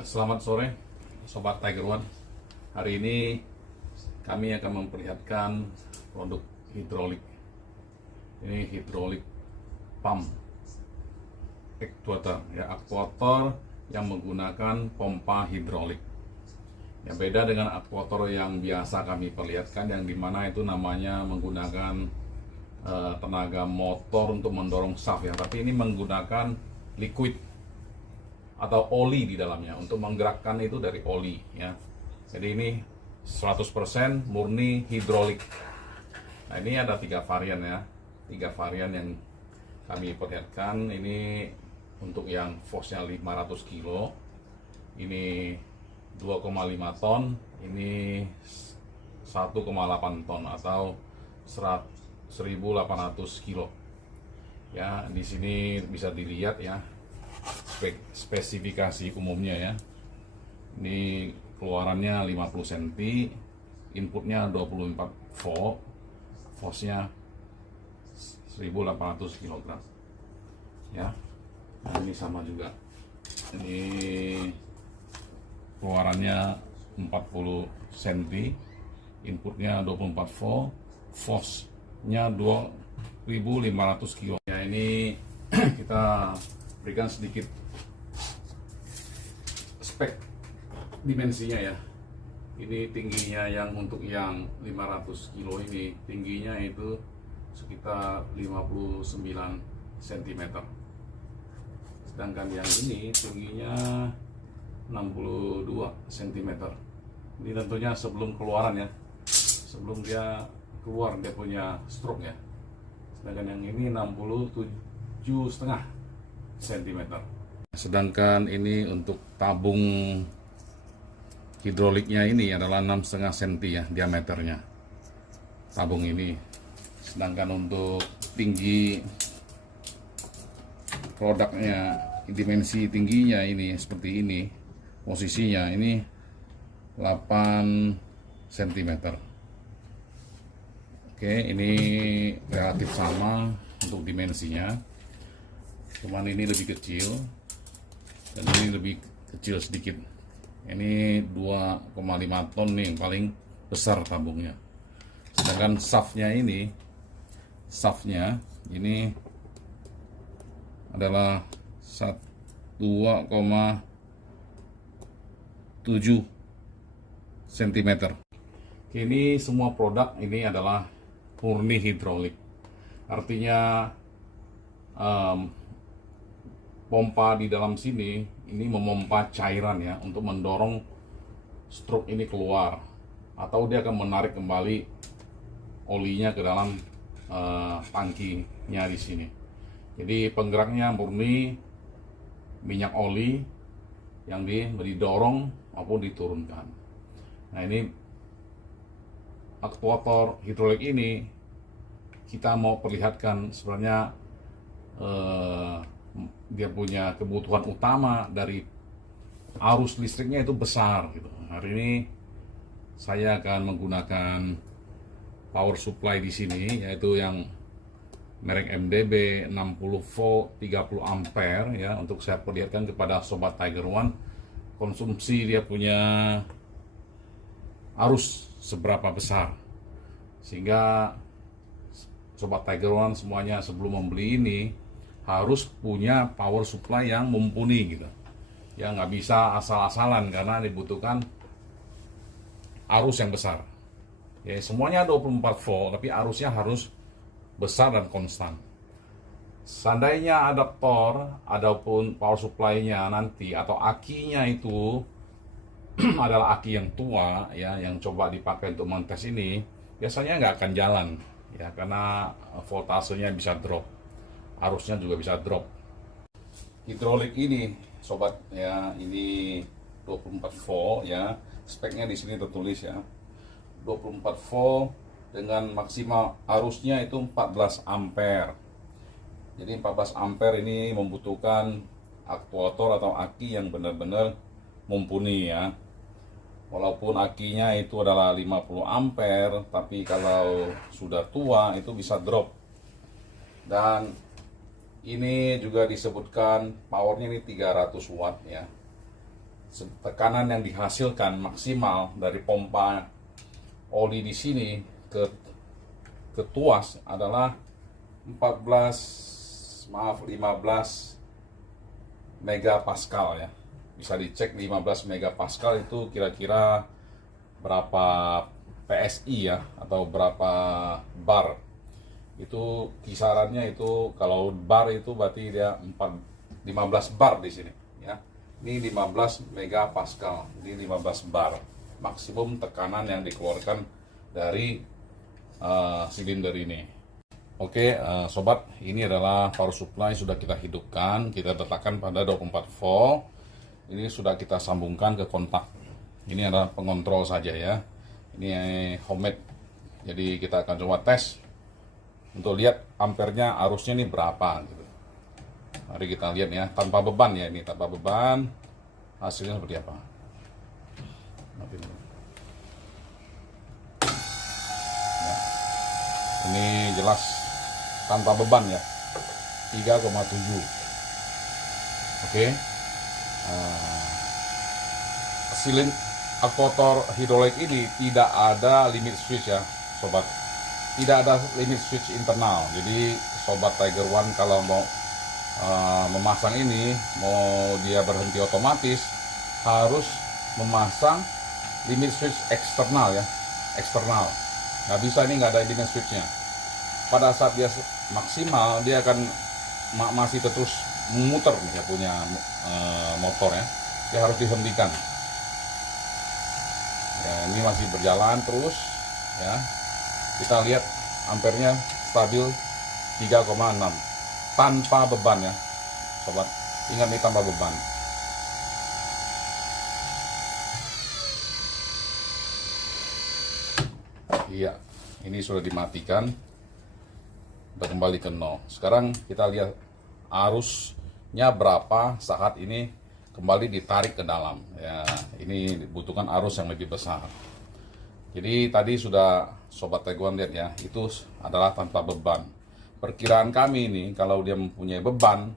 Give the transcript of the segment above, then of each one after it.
Selamat sore, Sobat Tiger One. Hari ini kami akan memperlihatkan produk hidrolik. Ini hidrolik pump actuator, ya, aktuator yang menggunakan pompa hidrolik. Ya, beda dengan aktuator yang biasa kami perlihatkan, yang dimana itu namanya menggunakan tenaga motor untuk mendorong shaft, ya. Tapi ini menggunakan liquid atau oli di dalamnya untuk menggerakkan itu dari oli, ya. Jadi ini 100% murni hidrolik. Nah, ini ada 3 varian, ya. 3 varian yang kami perlihatkan. Ini untuk yang force-nya 500 kilo, ini 2,5 ton, ini 1,8 ton atau 1.800 kilo. Ya, di sini bisa dilihat, ya, spesifikasi umumnya, ya. Ini keluarannya 50 cm, inputnya 24 volt, force-nya 1.800 kg. Ya. Nah, ini sama juga. Ini keluarannya 40 cm, inputnya 24 volt, force-nya 2.500 kg. Ya, ini kita berikan sedikit spek dimensinya, ya. Ini tingginya yang untuk yang 500 kilo ini tingginya itu sekitar 59 cm. Sedangkan yang ini tingginya 62 cm. Ini tentunya sebelum keluaran, ya. Sebelum dia keluar dia punya stroke, ya. Sedangkan yang ini 67,5 cm. Sedangkan ini untuk tabung hidroliknya ini adalah 6,5 cm, ya, diameternya tabung ini. Sedangkan untuk tinggi produknya, dimensi tingginya ini seperti ini, posisinya ini 8 cm. Oke, ini relatif sama untuk dimensinya, cuman ini lebih kecil dan ini lebih kecil sedikit. Ini 2,5 ton nih, yang paling besar tabungnya. Sedangkan shaftnya ini adalah 2,7 cm. Ini semua produk ini adalah murni hidrolik. Artinya pompa di dalam sini ini memompa cairan, ya, untuk mendorong stroke ini keluar, atau dia akan menarik kembali olinya ke dalam tangkinya di sini. Jadi penggeraknya murni minyak oli yang didorong maupun diturunkan. Nah, ini aktuator hidrolik ini kita mau perlihatkan sebenarnya dia punya kebutuhan utama dari arus listriknya itu besar, gitu. Hari ini saya akan menggunakan power supply di sini, yaitu yang merek MDB 60 volt 30 ampere, ya, untuk saya perlihatkan kepada Sobat Tiger One konsumsi dia punya arus seberapa besar, sehingga Sobat Tiger One semuanya sebelum membeli ini harus punya power supply yang mumpuni, gitu. Ya, nggak bisa asal-asalan karena dibutuhkan arus yang besar. Ya, semuanya 24 volt, tapi arusnya harus besar dan konstan. Seandainya adaptor ataupun power supply-nya nanti atau akinya itu adalah aki yang tua, ya, yang coba dipakai untuk mentes ini, biasanya nggak akan jalan, ya, karena voltasenya bisa drop, arusnya juga bisa drop. Hidrolik ini, sobat, ya, ini 24 volt, ya, speknya di sini tertulis, ya, 24 volt dengan maksimal arusnya itu 14 ampere. Jadi 14 ampere ini membutuhkan aktuator atau aki yang benar-benar mumpuni, ya. Walaupun akinya itu adalah 50 ampere, tapi kalau sudah tua itu bisa drop. Dan ini juga disebutkan powernya ini 300 watt, ya. tekanan yang dihasilkan maksimal dari pompa oli di sini ke tuas adalah 15 megapascal ya. Bisa dicek 15 megapascal itu kira-kira berapa PSI ya, atau berapa bar. Itu kisarannya itu, kalau bar itu berarti dia 15 bar di sini ya. Ini 15 megapascal, ini 15 bar maksimum tekanan yang dikeluarkan dari silinder ini. Oke, sobat, ini adalah power supply sudah kita hidupkan, kita letakkan pada 24 volt. Ini sudah kita sambungkan ke kontak. Ini adalah pengontrol saja ya. Ini homemade. Jadi kita akan coba tes untuk lihat ampernya, arusnya ini berapa gitu. Mari kita lihat ya, tanpa beban ya, ini tanpa beban. Hasilnya seperti apa? Ya. Ini jelas tanpa beban ya, 3,7. Oke. Silin aktuator hidrolik ini tidak ada limit switch ya sobat, tidak ada limit switch internal. Jadi sobat Tiger One kalau mau memasang ini, mau dia berhenti otomatis, harus memasang limit switch eksternal ya, eksternal. Nggak bisa, ini nggak ada limit switchnya. Pada saat dia maksimal, dia akan masih terus memutar nih ya, punya motor ya, dia harus dihentikan ya. Ini masih berjalan terus ya, kita lihat ampernya stabil 3,6 tanpa beban ya sobat, ingat nih, tanpa beban. Iya, ini sudah dimatikan, udah kembali ke nol. Sekarang kita lihat arusnya berapa saat ini kembali ditarik ke dalam ya. Ini dibutuhkan arus yang lebih besar. Jadi tadi sudah sobat Tiger One lihat ya, itu adalah tanpa beban. Perkiraan kami ini kalau dia mempunyai beban,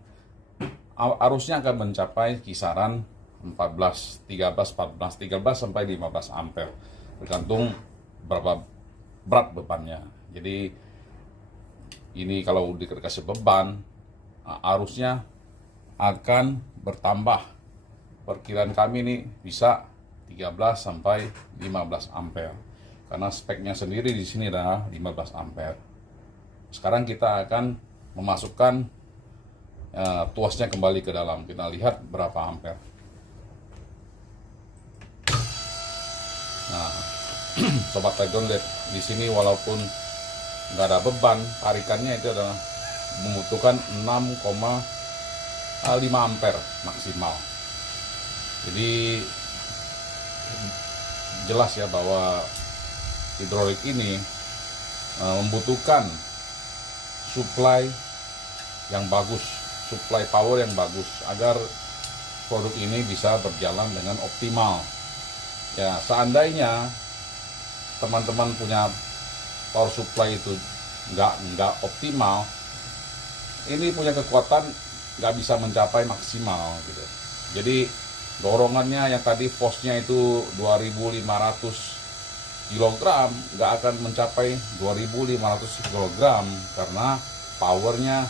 arusnya akan mencapai kisaran 14, 13, 14, 13 sampai 15 ampere, tergantung berapa berat bebannya. Jadi ini kalau dikasih beban, arusnya akan bertambah. Perkiraan kami ini bisa 13 sampai 15 ampere, karena speknya sendiri di sini adalah 15 ampere. Sekarang kita akan memasukkan tuasnya kembali ke dalam. Kita lihat berapa ampere. Nah, sobat Tiger lihat di sini, walaupun nggak ada beban, tarikannya itu adalah membutuhkan 6,5 ampere maksimal. Jadi jelas ya bahwa hidrolik ini membutuhkan supply yang bagus, supply power yang bagus agar produk ini bisa berjalan dengan optimal. Ya, seandainya teman-teman punya power supply itu nggak optimal, ini punya kekuatan nggak bisa mencapai maksimal gitu. Jadi dorongannya yang tadi force-nya itu 2500 kg nggak akan mencapai 2500 kg karena powernya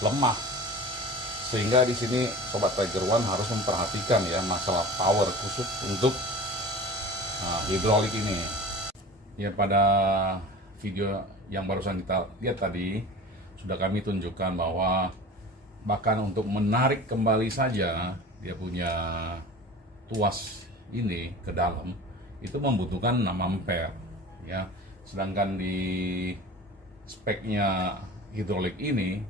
lemah. Sehingga di sini sobat Tiger One harus memperhatikan ya masalah power khusus untuk hidrolik ini. Ya, pada video yang barusan kita lihat tadi sudah kami tunjukkan bahwa bahkan untuk menarik kembali saja dia punya tuas ini ke dalam itu membutuhkan 6 ampere ya. Sedangkan di speknya hidrolik ini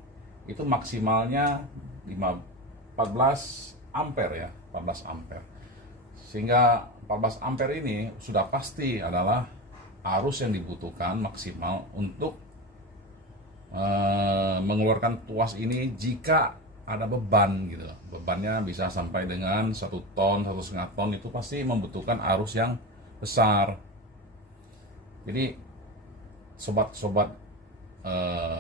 itu maksimalnya 14 ampere ya, 14 ampere. Sehingga 14 ampere ini sudah pasti adalah arus yang dibutuhkan maksimal untuk mengeluarkan tuas ini jika ada beban gitu. Bebannya bisa sampai dengan 1 ton, 1,5 ton, itu pasti membutuhkan arus yang besar. Jadi sobat-sobat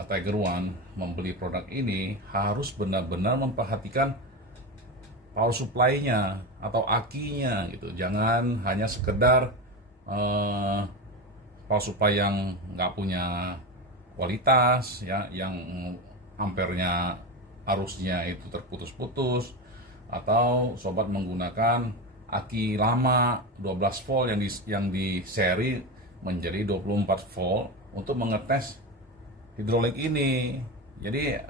Tiger One membeli produk ini harus benar-benar memperhatikan power supply-nya atau akinya gitu. Jangan hanya sekedar power supply yang nggak punya kualitas ya, yang ampernya arusnya itu terputus-putus, atau sobat menggunakan aki lama 12 volt yang di seri menjadi 24 volt untuk mengetes hidrolik ini. Jadi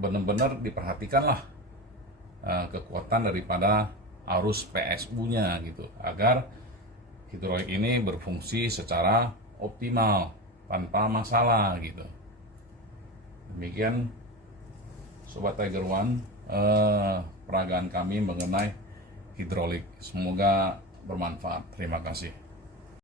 benar-benar diperhatikanlah kekuatan daripada arus PSU-nya gitu, agar hidrolik ini berfungsi secara optimal tanpa masalah gitu. Demikian Sobat Tiger One, peragaan kami mengenai hidrolik. Semoga bermanfaat. Terima kasih.